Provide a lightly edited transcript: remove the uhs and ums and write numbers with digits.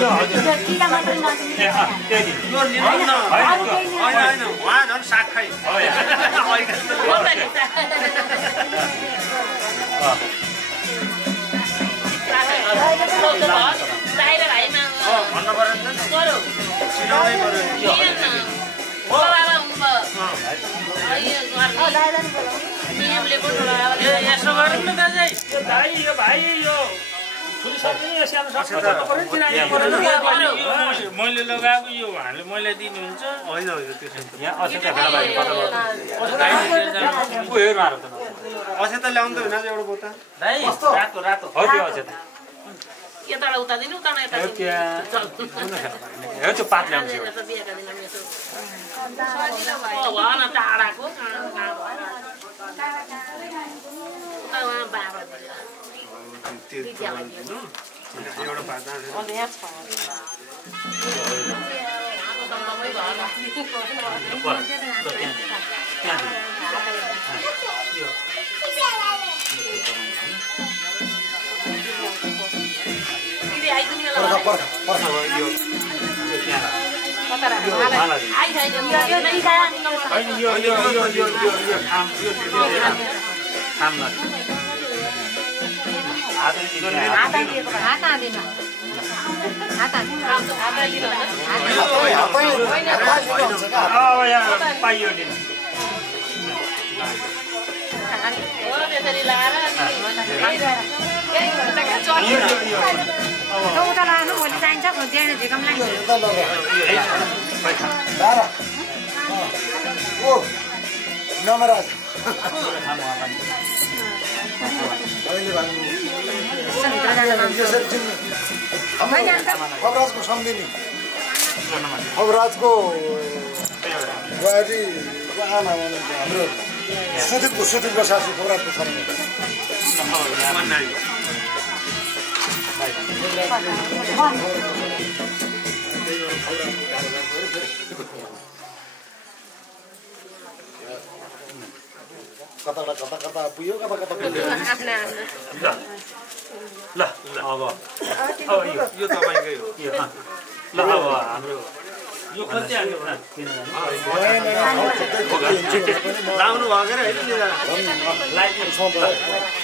किरा मात्र नदिने त्यही यो लिनु न हैन उहाँ झन् साग खाइ भन्नु पर्यो सिलाउनै पर्यो यसो गरौँ न दाजु यो भाइ यो मैले लगाएको यो उहाँले मैले दिनुहुन्छ होइन अक्षता ल्याउनु त होइन एउटा बोता रातो रातो यताबाट उता दिनु उता यता त्यो पात ल्याउँछु भन टाढाको एउटा पाता पाइयो नि उता लानु भोलि चाहिन्छ त्यहाँ झिकम लाग्छ खबराजको सम्झिनी खबराजको बुहारीको आमा हुनुहुन्छ हाम्रो सुटिङको सासू खबराजको छ कता पुग्यो कता ल अब यो तपाईकै हो ल अब हाम्रो यो खोल्दै हाल्नु लाउनु भएको र होइन लाइट